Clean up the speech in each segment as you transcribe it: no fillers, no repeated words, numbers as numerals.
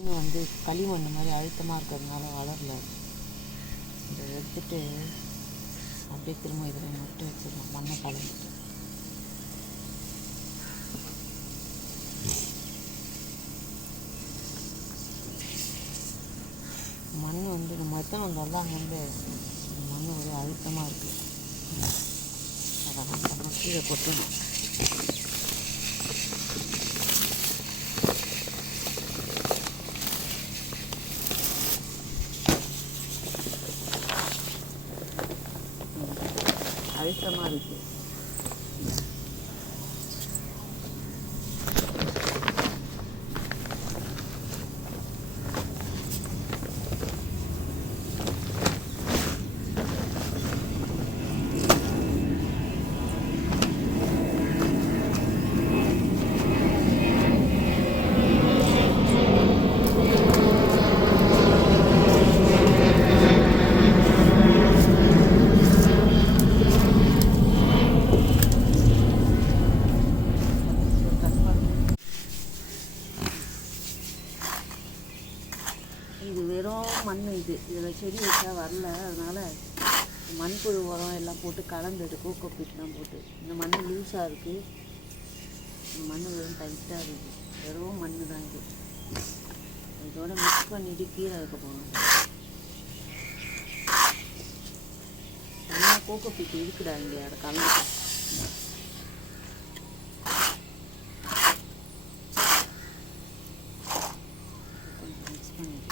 இன்னும் வந்து களிமண் மாதிரி அழுத்தமாக இருக்கிறதுனால வளரல. இதை எடுத்துட்டு அப்படியே திரும்ப இதில் நட்டு வச்சிடலாம். மண்ணை கலந்துட்டு மண் வந்து நம்ம எத்தனை வந்தாலும் அங்கே வந்து மண் ஒரு அழுத்தமாக இருக்குது. அதெல்லாம் நம்ம கீழே கொட்டணும். அழுத்தமாக இருக்குது. இது வெறும் மண். இதில் செடி வச்சா வரல. அதனால் மண்புழு உரம் எல்லாம் போட்டு கலந்துது. கோகோ பீட்லாம் போட்டு. இந்த மண் லூஸாக இருக்குது. இந்த மண் வெறும் டைட்டாக இருக்குது. வெறும் மண் தான் இது. இதோட மிக்ஸ் பண்ணிவிட்டு கீரை வைக்க போகணும். நல்லா கோகோ பீட் இருக்குடா இங்கே. அதை கலந்து மிக்ஸ் பண்ணிட்டு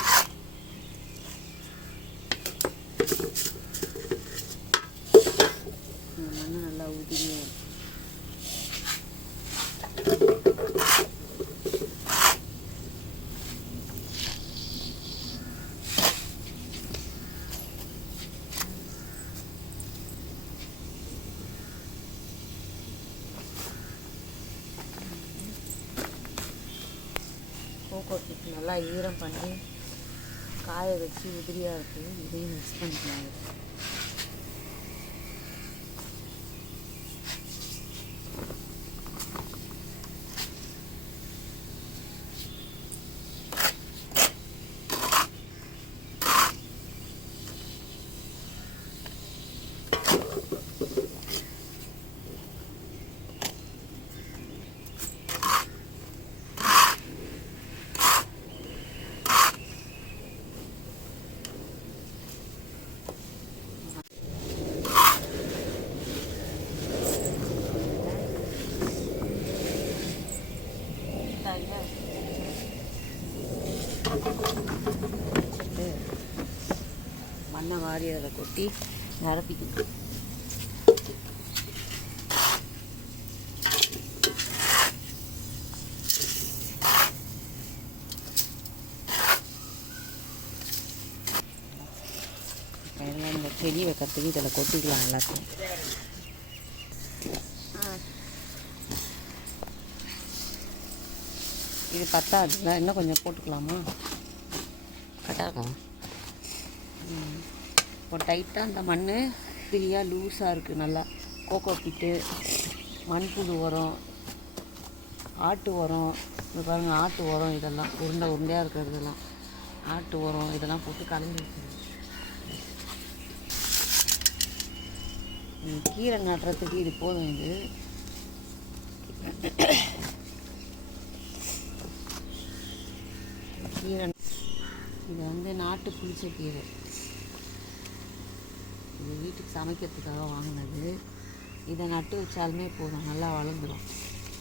இந்த மண் நல்லா உதிரியாக இருக்கும். கோகோ பீட் நல்லா ஈரம் பண்ணி காய வச்சு உதிரியாக இருக்குது. இதையும் மிக்ஸ் பண்ணிக்கலாம். மண்ணை வாரி அதில் கொட்டி நிரப்பிக்கணும். எல்லாம் இந்த செடி வைக்கிறதுக்கு இதில் கொட்டிக்கலாம் எல்லாத்தையும். இது பத்தாதுல இன்னும் கொஞ்சம் போட்டுக்கலாமா? கரெக்டாக இருக்கும். இப்போ டைட்டாக அந்த மண் ஃப்ரீயாக லூஸாக இருக்குது. நல்லா கோகோ பீட்டு, மண்புழு உரம், ஆட்டு உரம், இது பாருங்கள் ஆட்டு உரம், இதெல்லாம் உருண்டையாக இருக்கிறதெல்லாம் ஆட்டு உரம், இதெல்லாம் போட்டு கலந்து வச்சுருங்க. கீரை நடுறதுக்கு இது போதும். இது கீரை இது வந்து நாட்டு புளிச்ச கீரை. இது வீட்டுக்கு சமைக்கிறதுக்காக வாங்கினது. இதை நட்டு வச்சாலுமே போதும், நல்லா வளர்ந்துடும்.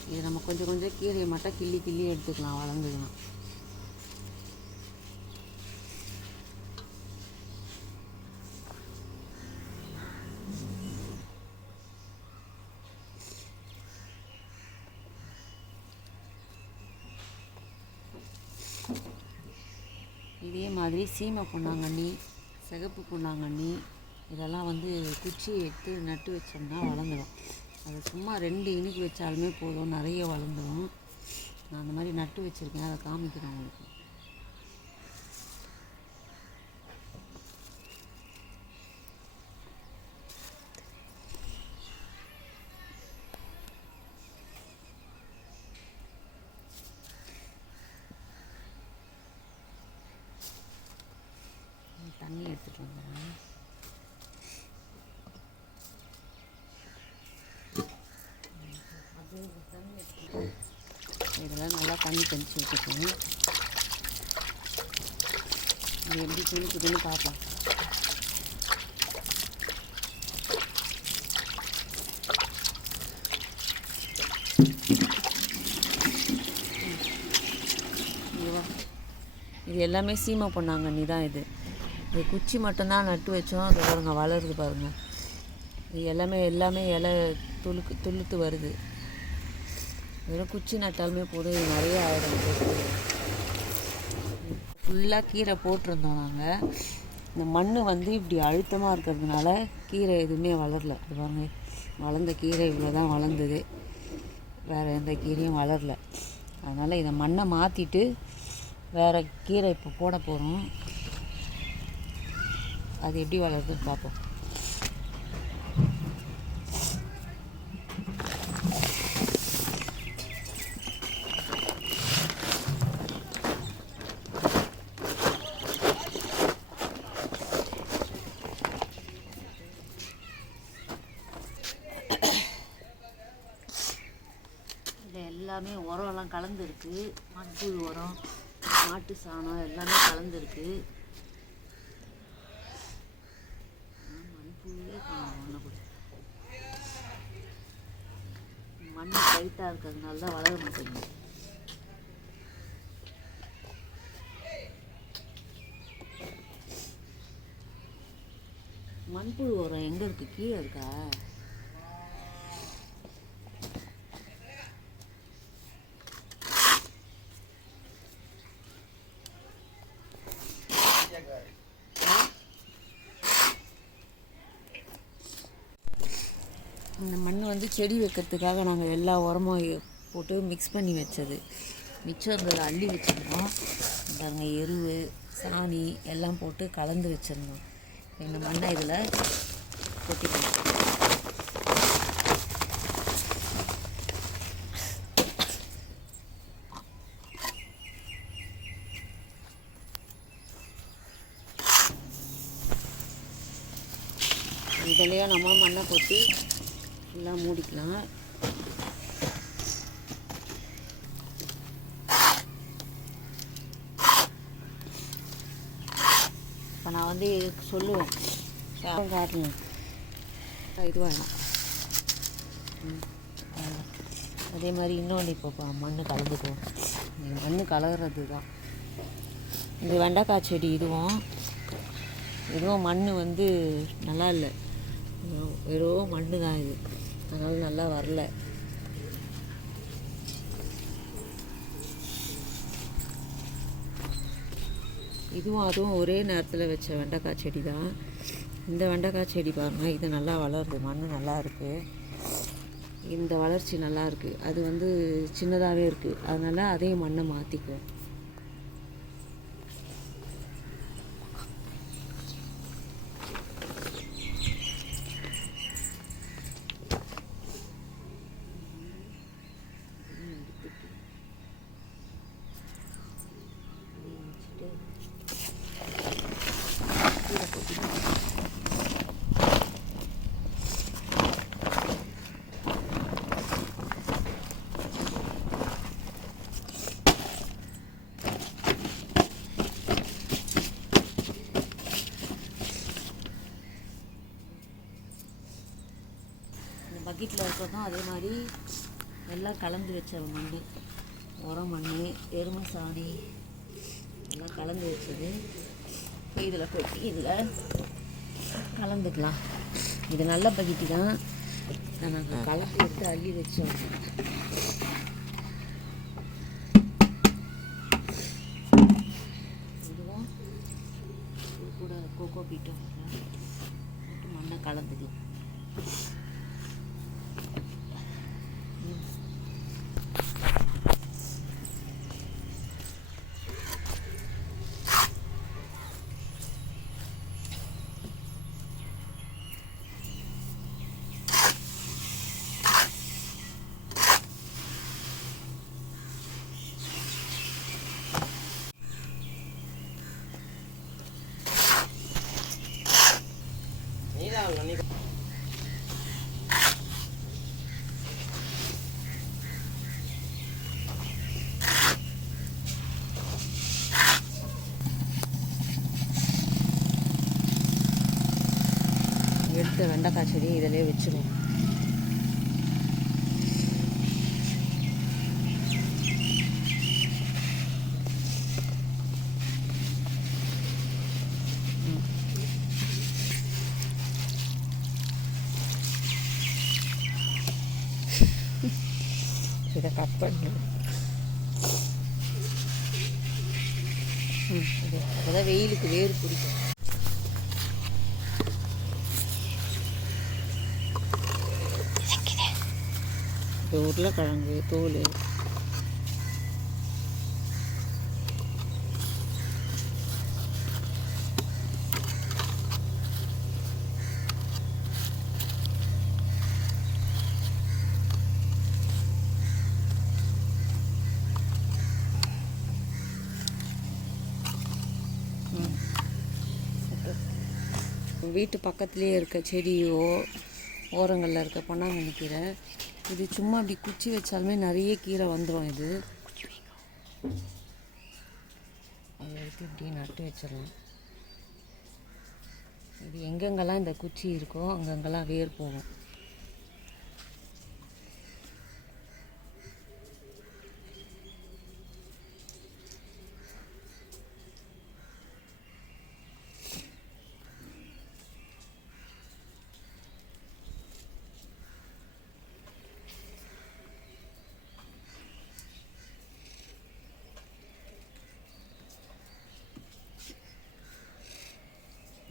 இது நம்ம கொஞ்சம் கொஞ்சம் கீரையை மட்டும் கிள்ளி கிள்ளி எடுத்துக்கலாம், வளர்ந்துக்கலாம். இதே மாதிரி சீமை பொன்னாங்கண்ணி, சிகப்பு பொன்னாங்கண்ணி இதெல்லாம் வந்து குச்சி எடுத்து நட்டு வச்சோம்னா வளர்ந்துடும். அது சும்மா 2 இனிக்கு வச்சாலுமே போதும், நிறைய வளர்ந்துடும். நான் அந்த மாதிரி நட்டு வச்சுருக்கேன், அதை காமிக்கிறேன் உங்களுக்கு. ஃபுல்லாக தண்ணி தெளித்து விட்டுக்கணும். இது எப்படி துணிக்குதுன்னு பார்க்கலாம். இது எல்லாமே சீமை பொன்னாங்கண்ணி தான். இது குச்சி மட்டும்தான் நட்டு வச்சோம். அது பாருங்க வளருது பாருங்கள். இது எல்லாமே இலை துளுத்து வருது. வெறும் குச்சி நட்டாலுமே போதும், இது நிறைய ஆயிடும். ஃபுல்லாக கீரை போட்டிருந்தோம் நாங்கள். இந்த மண் வந்து இப்படி அழுத்தமாக இருக்கிறதுனால கீரை எதுவுமே வளரல. இது பாருங்க, வளர்ந்த கீரை இவ்வளோ தான் வளர்ந்தது, வேறு எந்த கீரையும் வளரல. அதனால் இதை மண்ணை மாற்றிட்டு வேறு கீரை இப்போ போட போகிறோம். அது எப்படி வளருதுன்னு பார்ப்போம். எல்லாமே உரம்லாம் கலந்துருக்கு. மண்புழு உரம், மாட்டு சாணம் எல்லாமே கலந்துருக்கு. மண்புழுவே ஒன்று கூட மண் டைட்டாக இருக்கிறதுனால தான் வளர மாட்டேங்குது. மண்புழு உரம் எங்கே இருக்குது? கீழே இருக்கா? இந்த மண் வந்து செடி வைக்கிறதுக்காக நாங்கள் எல்லா உரமும் போட்டு மிக்ஸ் பண்ணி வச்சது. மிச்சம் இருந்ததை அள்ளி வச்சுருந்தோம். இந்த எரு, சாணி எல்லாம் போட்டு கலந்து வச்சுருந்தோம். இந்த மண்ணை இதில் கொட்டிக்கணும். இதுலேயே நம்ம மண்ணை கொட்டி ஃபுல்லாக மூடிக்கலாம். இப்போ நான் வந்து சொல்லுவேன், காட்டணும் இது வேணும். அதே மாதிரி இன்னொன்று இப்போ மண் கலந்துக்குவோம். மண் கலகிறது தான். இந்த வெண்டைக்காய் செடி இதுவும் மண் வந்து நல்லா இல்லை, வெறும் மண் தான் இது. அதனால் நல்லா வரல. அதுவும் ஒரே நேரத்தில் வச்ச வெண்டைக்காய் செடி தான். இந்த வெண்டைக்காய் செடி பாருங்கள், இது நல்லா வளருது. மண் நல்லா இருக்குது, இந்த வளர்ச்சி நல்லா இருக்குது. அது வந்து சின்னதாகவே இருக்குது. அதனால் அதையும் மண்ணை மாற்றிக்குவோம். பக்கெட்டில் இருக்கிறதும் அதே மாதிரி எல்லாம் கலந்து வச்ச மண், உரம் மண், எருமை சாணி எல்லாம் கலந்து வச்சது. இப்போ இதில் கொட்டி இதில் கலந்துக்கலாம். இது நல்ல பக்கெட்டு தான். நாங்கள் கலந்து எடுத்து அள்ளி வச்சோம். இதுவும் கூட கோகோ பீட்டும் போட்டு மண்ணை கலந்துக்கலாம். வெண்டைக்காய் செடி இதிலே வச்சுருவோம். இதை கட் பண்ணி இது அப்போ தான் வெயிலுக்கு வேறு பிடிக்கும். இப்போ உருளைக்கிழங்கு தோல் வீட்டு பக்கத்துலேயே இருக்க செடியோ ஓரங்களில் இருக்க பொன்னாங்கண்ணி கீரை இது சும்மா அப்படி குச்சி வச்சாலுமே நிறைய கீரை வந்துடும். இது அதை எடுத்து இப்படி நட்டு வச்சிடலாம். இது எங்கெங்கெல்லாம் இந்த குச்சி இருக்கோ அங்கங்கெல்லாம் வேர் போகும்.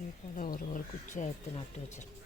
இப்போ தான் ஒரு குச்சியை எடுத்து நட்டு வச்சிருக்கேன்.